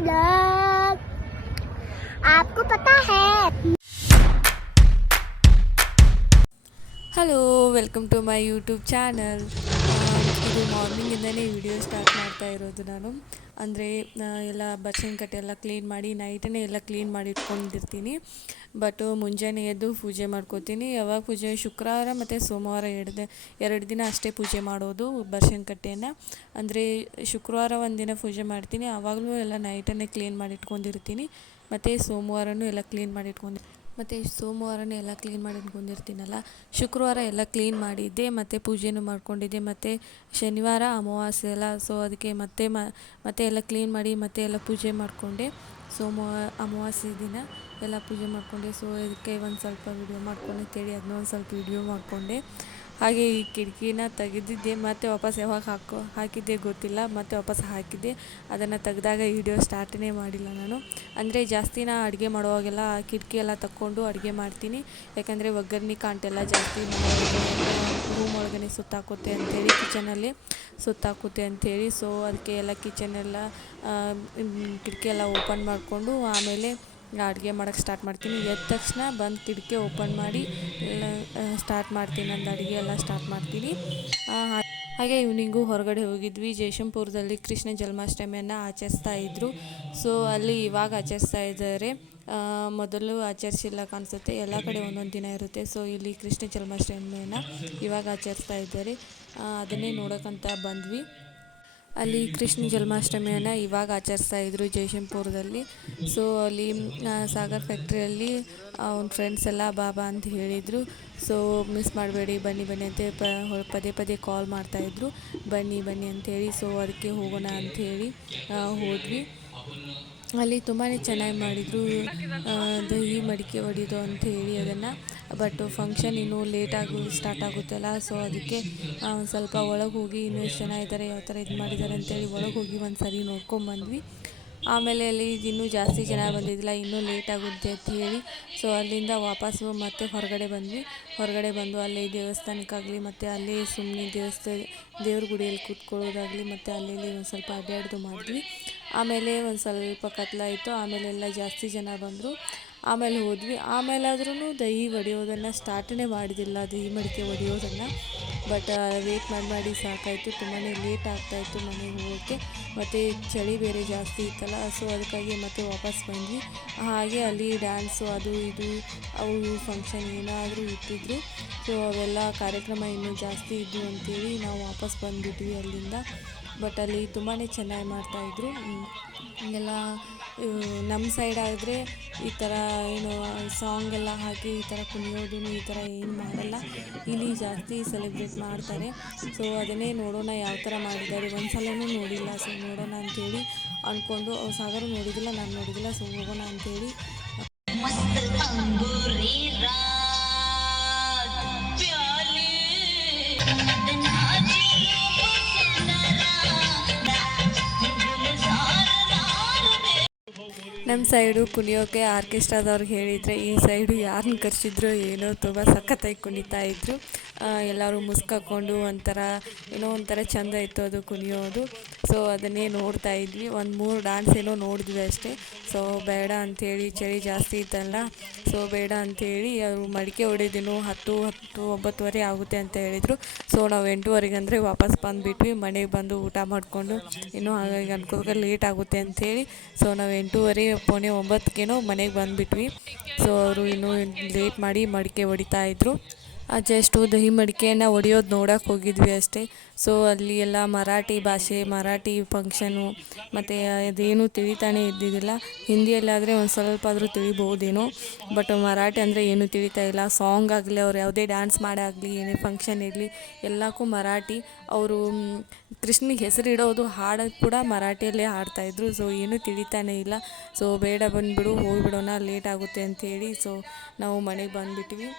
Blog आपको पता है hello welcome to my YouTube channel ಇದು ಮಾರ್ನಿಂಗಿಂದನೇ ವಿಡಿಯೋ ಸ್ಟಾರ್ಟ್ ಮಾಡ್ತಾ ಇರೋದು ನಾನು. ಅಂದರೆ ಎಲ್ಲ ಬಚ್ಚನ್ ಕಟ್ಟೆ ಎಲ್ಲ ಕ್ಲೀನ್ ಮಾಡಿ ನೈಟನ್ನೇ ಎಲ್ಲ ಕ್ಲೀನ್ ಮಾಡಿ ಇಟ್ಕೊಂಡಿರ್ತೀನಿ. ಬಟ್ ಮುಂಜಾನೆ ಎದ್ದು ಪೂಜೆ ಮಾಡ್ಕೋತೀನಿ. ಯಾವಾಗ ಪೂಜೆ, ಶುಕ್ರವಾರ ಮತ್ತು ಸೋಮವಾರ ಎರಡು ಎರಡು ದಿನ ಅಷ್ಟೇ ಪೂಜೆ ಮಾಡೋದು ಬರ್ಶನ್ ಕಟ್ಟೆಯನ್ನು. ಅಂದರೆ, ಶುಕ್ರವಾರ ಒಂದಿನ ಪೂಜೆ ಮಾಡ್ತೀನಿ. ಆವಾಗಲೂ ಎಲ್ಲ ನೈಟನ್ನೇ ಕ್ಲೀನ್ ಮಾಡಿ ಇಟ್ಕೊಂಡಿರ್ತೀನಿ. ಮತ್ತು ಸೋಮವಾರನೂ ಎಲ್ಲ ಕ್ಲೀನ್ ಮಾಡಿ ಇಟ್ಕೊಂಡು ಮತ್ತು ಸೋಮವಾರನೇ ಎಲ್ಲ ಕ್ಲೀನ್ ಮಾಡಿ ಇಟ್ಕೊಂಡಿರ್ತೀನಲ್ಲ ಶುಕ್ರವಾರ ಎಲ್ಲ ಕ್ಲೀನ್ ಮಾಡಿದ್ದೆ, ಮತ್ತು ಪೂಜೆನೂ ಮಾಡ್ಕೊಂಡಿದ್ದೆ, ಮತ್ತು ಶನಿವಾರ ಅಮಾವಾಸ್ಯೆ ಎಲ್ಲ ಸೊ ಅದಕ್ಕೆ ಮತ್ತೆ ಮತ್ತೆ ಎಲ್ಲ ಕ್ಲೀನ್ ಮಾಡಿ ಮತ್ತೆ ಎಲ್ಲ ಪೂಜೆ ಮಾಡಿಕೊಂಡೆ. ಸೋಮವಾರ ಅಮಾವಾಸ್ಯೆ ದಿನ ಎಲ್ಲ ಪೂಜೆ ಮಾಡಿಕೊಂಡೆ ಸೊ ಅದಕ್ಕೆ ಒಂದು ಸ್ವಲ್ಪ ವಿಡಿಯೋ ಮಾಡ್ಕೊಂಡು ಅಂತೇಳಿ ಅದನ್ನ ಒಂದು ಸ್ವಲ್ಪ ವಿಡಿಯೋ ಮಾಡಿಕೊಂಡೆ. ಹಾಗೆ ಈ ಕಿಟಕಿನ ತೆಗೆದಿದ್ದೆ, ಮತ್ತೆ ವಾಪಸ್ ಯಾವಾಗ ಹಾಕೋ, ಹಾಕಿದ್ದೆ ಗೊತ್ತಿಲ್ಲ, ಮತ್ತೆ ವಾಪಸ್ ಹಾಕಿದ್ದೆ. ಅದನ್ನು ತೆಗೆದಾಗ ವೀಡಿಯೋ ಸ್ಟಾರ್ಟೇ ಮಾಡಿಲ್ಲ ನಾನು. ಅಂದರೆ ಜಾಸ್ತಿ ನಾ ಅಡುಗೆ ಮಾಡುವಾಗೆಲ್ಲ ಕಿಟಕಿ ಎಲ್ಲ ತಕ್ಕೊಂಡು ಅಡುಗೆ ಮಾಡ್ತೀನಿ. ಯಾಕಂದರೆ ಒಗ್ಗರಣೆ ಕಾಂಟೆಲ್ಲ ಜಾಸ್ತಿ ರೂಮ್ ಒಳಗಡೆ ಸುತ್ತಾಕುತ್ತೆ ಅಂಥೇಳಿ ಕಿಚನಲ್ಲಿ ಸುತ್ತಾಕುತ್ತೆ ಅಂಥೇಳಿ ಸೊ ಅದಕ್ಕೆ ಎಲ್ಲ ಕಿಚನೆಲ್ಲ ಕಿಟಕಿ ಎಲ್ಲ ಓಪನ್ ಮಾಡಿಕೊಂಡು ಆಮೇಲೆ ಅಡುಗೆ ಮಾಡೋಕ್ಕೆ ಸ್ಟಾರ್ಟ್ ಮಾಡ್ತೀನಿ. ಎದ್ದ ತಕ್ಷಣ ಬಂದು ಕಿಟಕಿ ಓಪನ್ ಮಾಡಿ, ಎಲ್ಲ ಸ್ಟಾರ್ಟ್ ಮಾಡ್ತೀನಿ. ನಂದು ಅಡುಗೆ ಎಲ್ಲ ಸ್ಟಾರ್ಟ್ ಮಾಡ್ತೀನಿ. ಹಾಗೆ ಈವ್ನಿಂಗು ಹೊರಗಡೆ ಹೋಗಿದ್ವಿ. ಜಯಶಂಪುರದಲ್ಲಿ ಕೃಷ್ಣ ಜನ್ಮಾಷ್ಟಮಿಯನ್ನು ಆಚರಿಸ್ತಾ ಇದ್ದರು ಸೊ ಅಲ್ಲಿ ಇವಾಗ ಆಚರಿಸ್ತಾ ಇದ್ದಾರೆ. ಮೊದಲು ಆಚರಿಸಿಲ್ಲ ಕಾಣಿಸುತ್ತೆ. ಎಲ್ಲ ಕಡೆ ಒಂದೊಂದು ದಿನ ಇರುತ್ತೆ. ಸೊ ಇಲ್ಲಿ ಕೃಷ್ಣ ಜನ್ಮಾಷ್ಟಮಿಯನ್ನು ಇವಾಗ ಆಚರಿಸ್ತಾ ಇದ್ದಾರೆ. ಅದನ್ನೇ ನೋಡೋಕ್ಕಂತ ಬಂದ್ವಿ. ಅಲ್ಲಿ ಕೃಷ್ಣ ಜನ್ಮಾಷ್ಟಮಿಯನ್ನು ಇವಾಗ ಆಚರಿಸ್ತಾ ಇದ್ರು ಜಯಶಂಪುರದಲ್ಲಿ ಸೊ ಅಲ್ಲಿ ಸಾಗರ್ ಫ್ಯಾಕ್ಟ್ರಿಯಲ್ಲಿ ಅವ್ನ ಫ್ರೆಂಡ್ಸ್ ಎಲ್ಲ ಬಾಬಾ ಅಂತ ಹೇಳಿದರು. ಸೊ ಮಿಸ್ ಮಾಡಬೇಡಿ, ಬನ್ನಿ ಬನ್ನಿ ಅಂತ ಪದೇ ಪದೇ ಕಾಲ್ ಮಾಡ್ತಾಯಿದ್ರು ಬನ್ನಿ ಬನ್ನಿ ಅಂಥೇಳಿ ಸೊ ಅದಕ್ಕೆ ಹೋಗೋಣ ಅಂಥೇಳಿ ಹೋದ್ವಿ. ಅಲ್ಲಿ ತುಂಬಾ ಚೆನ್ನಾಗಿ ಮಾಡಿದರು. ದಹಿ ಮಡಿಕೆ ಹೊಡಿದು ಅಂತ ಹೇಳಿ ಅದನ್ನು. ಬಟ್ ಫಂಕ್ಷನ್ ಇನ್ನೂ ಲೇಟಾಗಿ ಸ್ಟಾರ್ಟ್ ಆಗುತ್ತಲ್ಲ ಸೊ ಅದಕ್ಕೆ ಒಂದು ಸ್ವಲ್ಪ ಒಳಗೆ ಹೋಗಿ ಇನ್ನೂ ಎಷ್ಟು ಜನ ಇದ್ದಾರೆ ಯಾವ ಥರ ಇದು ಮಾಡಿದ್ದಾರೆ ಅಂತೇಳಿ ಒಳಗೆ ಹೋಗಿ ಒಂದು ಸರಿ ನೋಡ್ಕೊಂಬಂದ್ವಿ ಆಮೇಲೆ ಅಲ್ಲಿ ಇನ್ನೂ ಜಾಸ್ತಿ ಜನ ಬಂದಿದ್ದಿಲ್ಲ, ಇನ್ನೂ ಲೇಟ್ ಆಗುತ್ತೆ ಅಂತ ಹೇಳಿ ಸೊ ಅಲ್ಲಿಂದ ವಾಪಸ್ಸು ಮತ್ತೆ ಹೊರಗಡೆ ಬಂದ್ವಿ. ಹೊರಗಡೆ ಬಂದು ಅಲ್ಲಿ ದೇವಸ್ಥಾನಕ್ಕಾಗಲಿ, ಮತ್ತು ಅಲ್ಲಿ ಸುಮ್ಮನೆ ದೇವಸ್ಥಾನ ದೇವ್ರ ಗುಡಿಯಲ್ಲಿ ಕೂತ್ಕೊಳ್ಳೋದಾಗಲಿ, ಮತ್ತು ಅಲ್ಲಿ ಒಂದು ಸ್ವಲ್ಪ ಅಡ್ಡಾಡ್ದು ಮಾಡಿದ್ವಿ. ಆಮೇಲೆ ಒಂದು ಸ್ವಲ್ಪ ಕತ್ಲಾಯಿತು, ಆಮೇಲೆ ಎಲ್ಲ ಜಾಸ್ತಿ ಜನ ಬಂದರು. ಆಮೇಲೆ ಹೋದ್ವಿ. ಆಮೇಲಾದ್ರೂ ದಹಿ ಹೊಡೆಯೋದನ್ನು ಸ್ಟಾರ್ಟೇ ಮಾಡಿದಿಲ್ಲ ದಹಿ ಮಡಿಕೆ ಒಡೆಯೋದನ್ನು ಬಟ್ ವೇಟ್ ಮಾಡಿ ಮಾಡಿ ಸಾಕಾಯಿತು. ತುಂಬಾ ಲೇಟ್ ಆಗ್ತಾಯಿತ್ತು ಮನೆಗೆ ಹೋಗೋಕ್ಕೆ. ಮತ್ತು ಚಳಿ ಬೇರೆ ಜಾಸ್ತಿ ಇತ್ತಲ್ಲ ಸೊ ಅದಕ್ಕಾಗಿ ಮತ್ತೆ ವಾಪಸ್ ಬಂದ್ವಿ. ಹಾಗೆ ಅಲ್ಲಿ ಡ್ಯಾನ್ಸು ಅದು ಇದು, ಅವು ಫಂಕ್ಷನ್ ಏನಾದರೂ ಇಟ್ಟಿದ್ರು. ಸೊ ಅವೆಲ್ಲ ಕಾರ್ಯಕ್ರಮ ಇನ್ನೂ ಜಾಸ್ತಿ ಇದ್ದು ಅಂತೇಳಿ ನಾವು ವಾಪಸ್ ಬಂದ್ಬಿಟ್ವಿ ಅಲ್ಲಿಂದ. ಬಟ್ ಅಲ್ಲಿ ತುಂಬಾ ಚೆನ್ನಾಗಿ ಮಾಡ್ತಾಯಿದ್ರು ಎಲ್ಲ ನಮ್ಮ ಸೈಡ್ ಆದರೆ ಈ ಥರ ಏನು ಸಾಂಗ್ ಎಲ್ಲ ಹಾಕಿ ಈ ಥರ ಕುಣಿಯೋದು ಈ ಥರ ಏನು ಮಾಡಲ್ಲ. ಇಲ್ಲಿ ಜಾಸ್ತಿ ಸೆಲೆಬ್ರೇಟ್ ಮಾಡ್ತಾರೆ. ಸೊ ಅದನ್ನೇ ನೋಡೋಣ ಯಾವ ಥರ ಮಾಡಿದ್ದಾರೆ. ಒಂದು ಸಲವೂ ನೋಡಿಲ್ಲ ಸೊ ನೋಡೋಣ ಅಂಥೇಳಿ ಅಂದ್ಕೊಂಡು ಸಾಗರ ನೋಡಿದಿಲ್ಲ, ನಾನು ನೋಡಿದಿಲ್ಲ ಸೊ ಹೋಗೋಣ ಅಂಥೇಳಿ ನಮ್ಮ ಸೈಡು ಕುಣಿಯೋಕೆ ಆರ್ಕೆಸ್ಟ್ರಾದವ್ರಿಗೆ ಹೇಳಿದರೆ, ಈ ಸೈಡು ಯಾರನ್ನ ಕರೆಸಿದ್ರು ಏನೋ ತುಂಬ ಸಖತ್ತಾಗಿ ಕುಣಿತಾ ಇದ್ದರು ಎಲ್ಲರೂ ಮುಸ್ಕಾಕೊಂಡು ಒಂಥರ ಏನೋ ಒಂಥರ ಚೆಂದ ಇತ್ತು ಅದು ಕುಣಿಯೋದು. ಸೊ ಅದನ್ನೇ ನೋಡ್ತಾ ಇದ್ವಿ. ಒಂದು ಮೂರು ಡಾನ್ಸ್ ಏನೋ ನೋಡಿದ್ವಿ ಅಷ್ಟೇ. ಸೊ ಬೇಡ ಅಂಥೇಳಿ ಚಳಿ ಜಾಸ್ತಿ ಇತ್ತಲ್ಲ. ಸೊ ಬೇಡ ಅಂಥೇಳಿ ಅವರು ಮಡಿಕೆ ಹೊಡೆದಿನೋ ಹತ್ತು ಹತ್ತು, ಒಂಬತ್ತುವರೆ ಆಗುತ್ತೆ ಅಂತ ಹೇಳಿದರು. ಸೊ ನಾವು ಎಂಟುವರೆಗೆ ಅಂದರೆ ವಾಪಸ್ ಬಂದುಬಿಟ್ವಿ. ಮನೆಗೆ ಬಂದು ಊಟ ಮಾಡಿಕೊಂಡು ಇನ್ನೂ ಹಾಗಾಗಿ ಅನ್ಕೋಕೆ ಲೇಟ್ ಆಗುತ್ತೆ ಅಂಥೇಳಿ ಸೊ ನಾವು ಎಂಟೂವರೆ, ಪೋಣೆ ಒಂಬತ್ತಕ್ಕೇನೋ ಮನೆಗೆ ಬಂದುಬಿಟ್ವಿ. ಸೊ ಅವರು ಇನ್ನೂ ಲೇಟ್ ಮಾಡಿ ಮಡಿಕೆ ಹೊಡಿತಾಯಿದ್ರು ಜಸ್ಟು ದಹಿ ಮಡಿಕೆಯನ್ನು ಒಡೆಯೋದು ನೋಡೋಕೆ ಹೋಗಿದ್ವಿ ಅಷ್ಟೇ. ಸೊ ಅಲ್ಲಿ ಎಲ್ಲ ಮರಾಠಿ ಭಾಷೆ, ಮರಾಠಿ ಫಂಕ್ಷನು ಮತ್ತು ಅದೇನು ತಿಳಿತಾನೆ ಇದ್ದಿದ್ದಿಲ್ಲ. ಹಿಂದಿಯಲ್ಲಾದರೆ ಒಂದು ಸ್ವಲ್ಪ ಆದರೂ ತಿಳಿಬೋದೇನೋ ಬಟ್ ಮರಾಠಿ ಅಂದರೆ ಏನು ತಿಳಿತಾ ಇಲ್ಲ. ಸಾಂಗ್ ಆಗಲಿ, ಅವ್ರು ಯಾವುದೇ ಡ್ಯಾನ್ಸ್ ಮಾಡಾಗಲಿ, ಏನೇ ಫಂಕ್ಷನ್ ಇರಲಿ, ಎಲ್ಲಕ್ಕೂ ಮರಾಠಿ. ಅವರು ಕೃಷ್ಣಿಗೆ ಹೆಸರಿಡೋದು ಹಾಡೋದು ಕೂಡ ಮರಾಠಿಯಲ್ಲೇ ಹಾಡ್ತಾಯಿದ್ರು ಸೊ ಏನೂ ತಿಳಿತಾನೆ ಇಲ್ಲ. ಸೊ ಬೇಡ ಬಂದುಬಿಡು, ಹೋಗಿಬಿಡೋಣ ಲೇಟ್ ಆಗುತ್ತೆ ಅಂಥೇಳಿ ಸೊ ನಾವು ಮನೆಗೆ ಬಂದುಬಿಟ್ವಿ.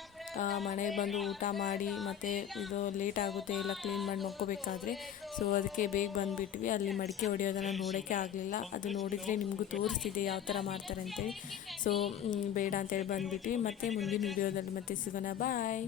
ಮನೆಗೆ ಬಂದು ಊಟ ಮಾಡಿ ಮತ್ತು ಇದು ಲೇಟ್ ಆಗುತ್ತೆ, ಎಲ್ಲ ಕ್ಲೀನ್ ಮಾಡಿ ಮಲ್ಕೋಬೇಕಾದ್ರೆ ಸೊ ಅದಕ್ಕೆ ಬೇಗ ಬಂದುಬಿಟ್ವಿ. ಅಲ್ಲಿ ಮಡಿಕೆ ಹೊಡೆಯೋದನ್ನು ನೋಡೋಕ್ಕೆ ಆಗಲಿಲ್ಲ. ಅದು ನೋಡಿದರೆ ನಿಮಗೂ ತೋರಿಸ್ತಿದೆ ಯಾವ ಥರ ಮಾಡ್ತಾರೆ ಅಂತೇಳಿ. ಸೊ ಬೇಡ ಅಂತೇಳಿ ಬಂದುಬಿಟ್ವಿ. ಮತ್ತು ಮುಂದಿನ ವಿಡಿಯೋದಲ್ಲಿ ಮತ್ತೆ ಸಿಗೋಣ. ಬಾಯ್